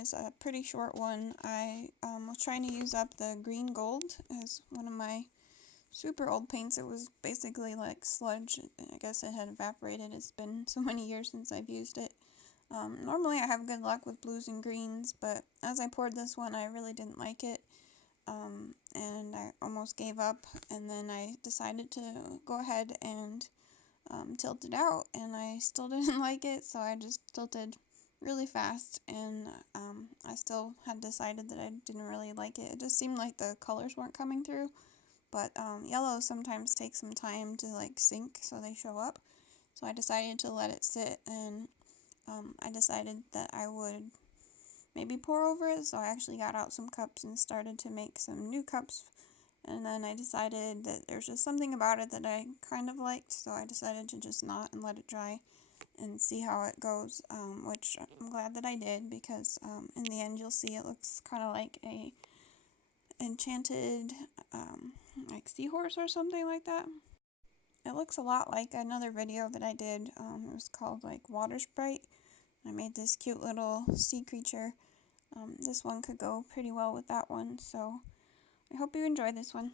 is a pretty short one. I was trying to use up the green gold as one of my super old paints. It was basically like sludge. I guess it had evaporated. It's been so many years since I've used it. Normally I have good luck with blues and greens, but as I poured this one, I really didn't like it. And I almost gave up, and then I decided to go ahead and tilt it out, and I still didn't like it, so I just tilted really fast, and I still had decided that I didn't really like it. It just seemed like the colors weren't coming through, but yellow sometimes takes some time to like sink so they show up, so I decided to let it sit, and I decided that I would maybe pour over it, so I actually got out some cups and started to make some new cups, and then I decided that there's just something about it that I kind of liked, so I decided to just not and let it dry and see how it goes, which I'm glad that I did, because in the end you'll see it looks kind of like a enchanted like seahorse or something like that. It looks a lot like another video that I did. It was called like water sprite. I made this cute little sea creature. This one could go pretty well with that one, so I hope you enjoy this one.